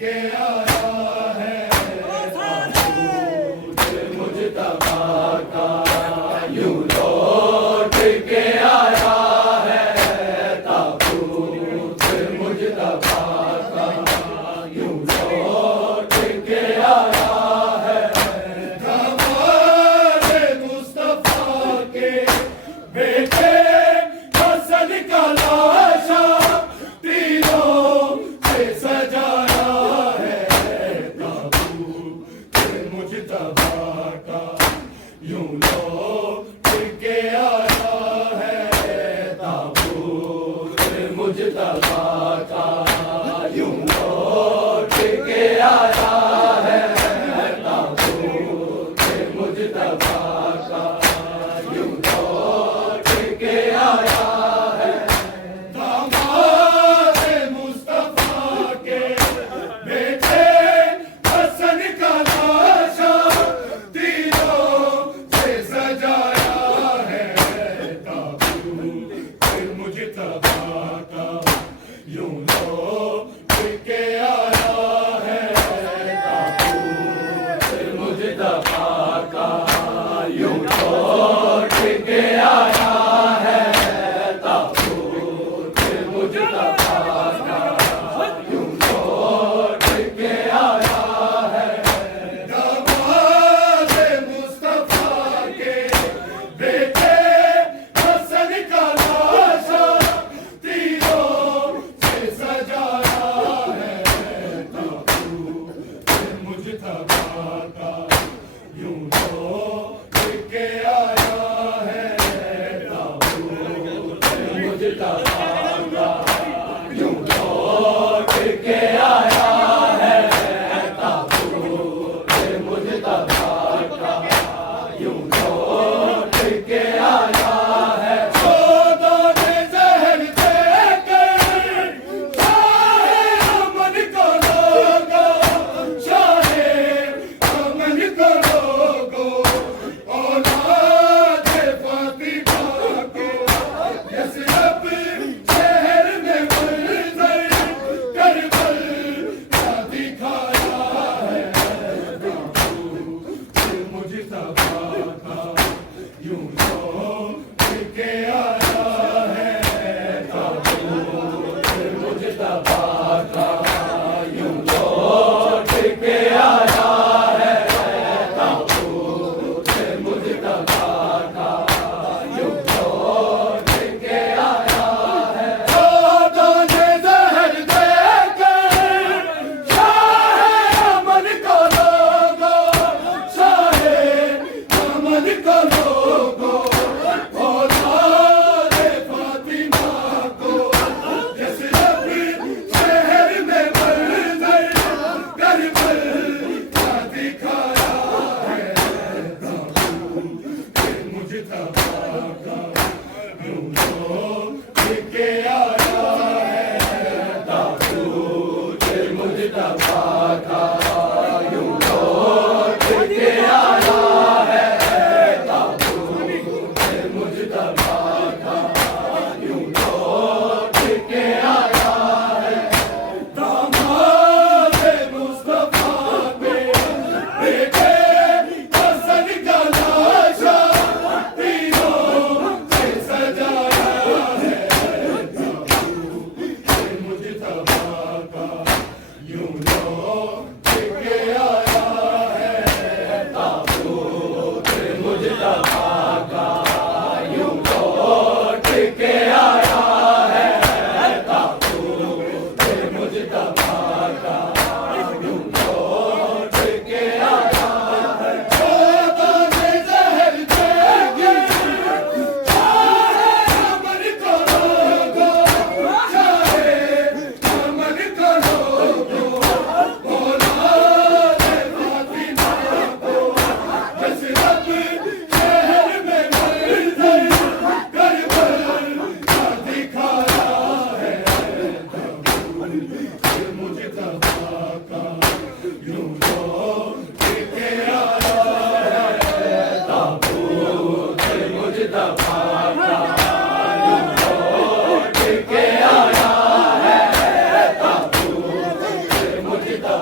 के आया है मुजतबा का, यूं लौट के आया है ताबूत मुजतबा का, यूं लौट के आया है हमारे मुस्तफा के बेटे हसन का लाशा तीनों से सजाया है ताबूत मुजतबा का, यूं लौट के आया है ताबूत मुजतबा का, यूं लौट के आया है ताबूत मुजतबा का, यूं लौट के आया है हमारे मुस्तफा के बेटे हसन का लाशा तीनों से सजाया है ताबूत मुजतबा का, यूं लौट के आया है ताबूत मुजतबा का, यूं लौट के आया है ताबूत मुजतबा का, यूं लौट के आया है हमारे मुस्तफा के बेटे हसन का लाशा तीनों से सजाया है ताबूत मुजतबा का, यूं लौट के आया है ताबूत मुजतबा का, यूं लौट के आया है ताबूत मुजतबा का, यूं लौट के आया है खुदा ने जहर देकर शाहे अमन को लोगो, शाहे अमन को लोगो, औलाद फातिमा को यसरब शहर में मंजर करबल का दिखाया है ताबूत मुजतबा का, यूं लौट के आया है ताबूत मुजतबा का, यूं लौट के आया है ताबूत मुजतबा का, यूं लौट के आया है खुदा ने जहर देकर शाहे अमन को लोगो, शाहे अमन को लोगो, औलाद फातिमा को यसरब शहर में मंजर करबल का दिखाया है ताबूत मुजतबा का, यूं लौट के आया है ताबूत मुजतबा का, यूं लौट के आया है ताबूत मुजतबा का, यूं लौट के आया है हमारे मुस्तफा के बेटे हसन का लाशा तीनों से सजाया है ताबूत मुजतबा का, यूं लौट के आया है ताबूत मुजतबा का, यूं लौट के आया है ताबूत मुजतबा का, यूं लौट के आया है खुदा ने जहर देकर शाहे अमन को लोगो, शाहे अमन को लोगो, औलाद फातिमा को यसरब शहर में मंजर करबल का दिखाया है ताबूत मुजतबा का, यूं लौट के आया है ताबूत मुजतबा का, यूं लौट के आया है ताबूत मुजतबा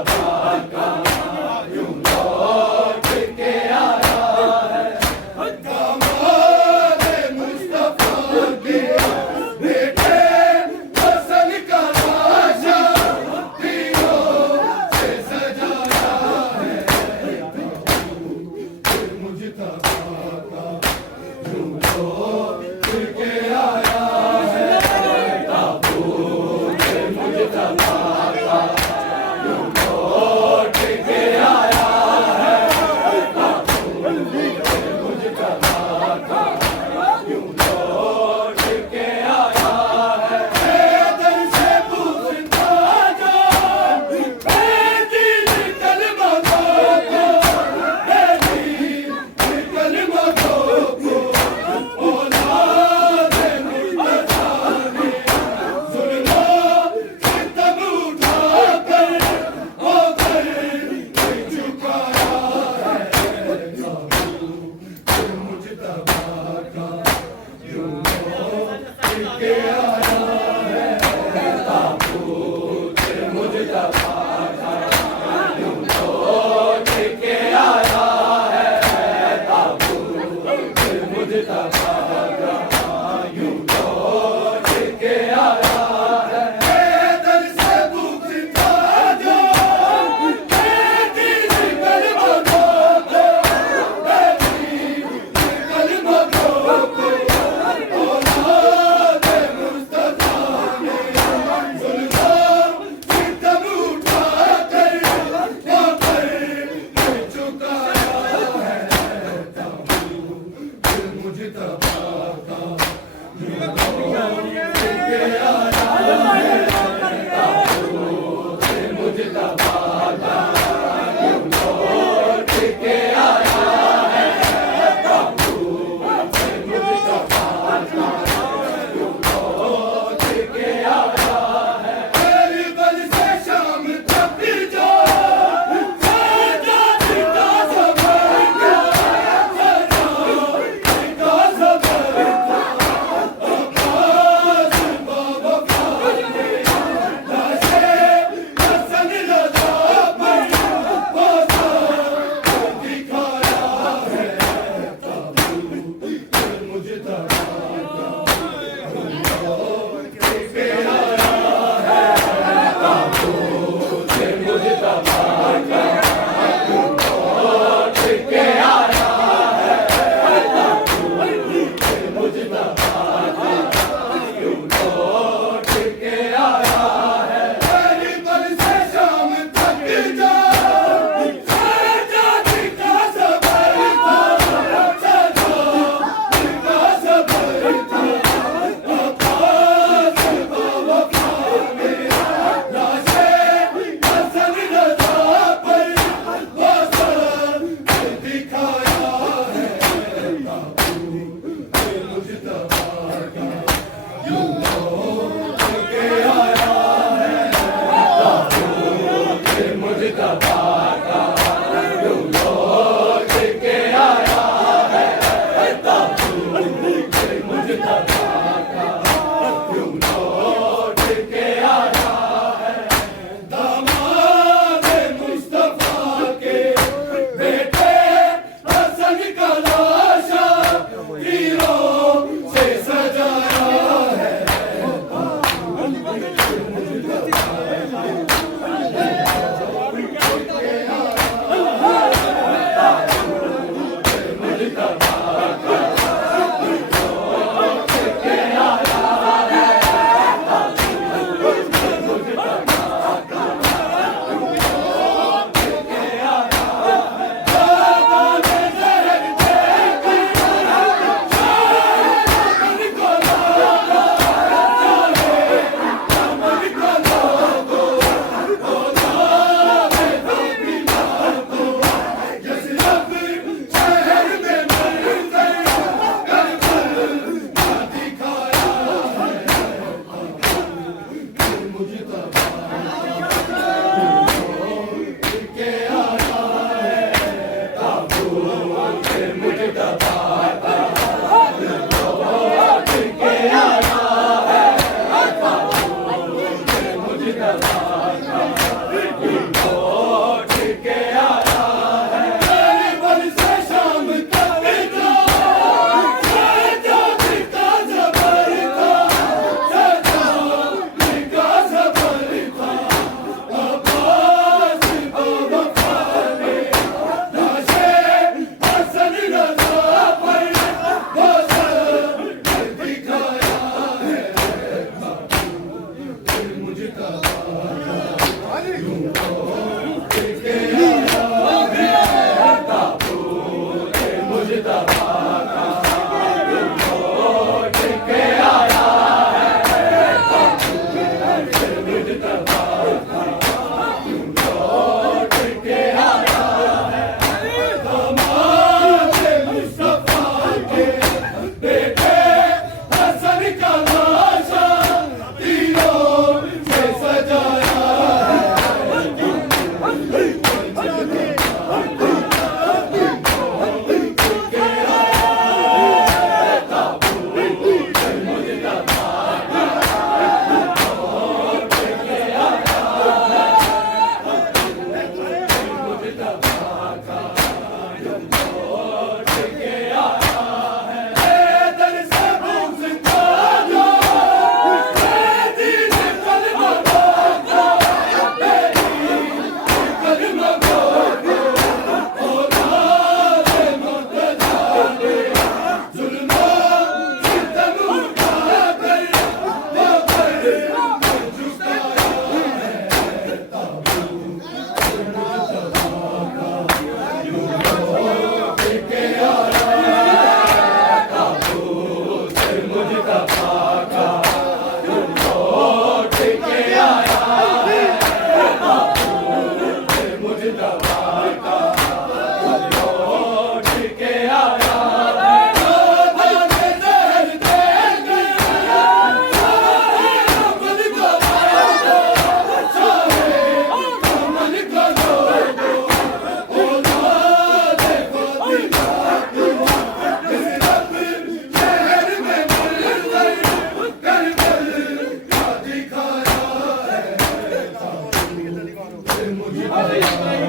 Hare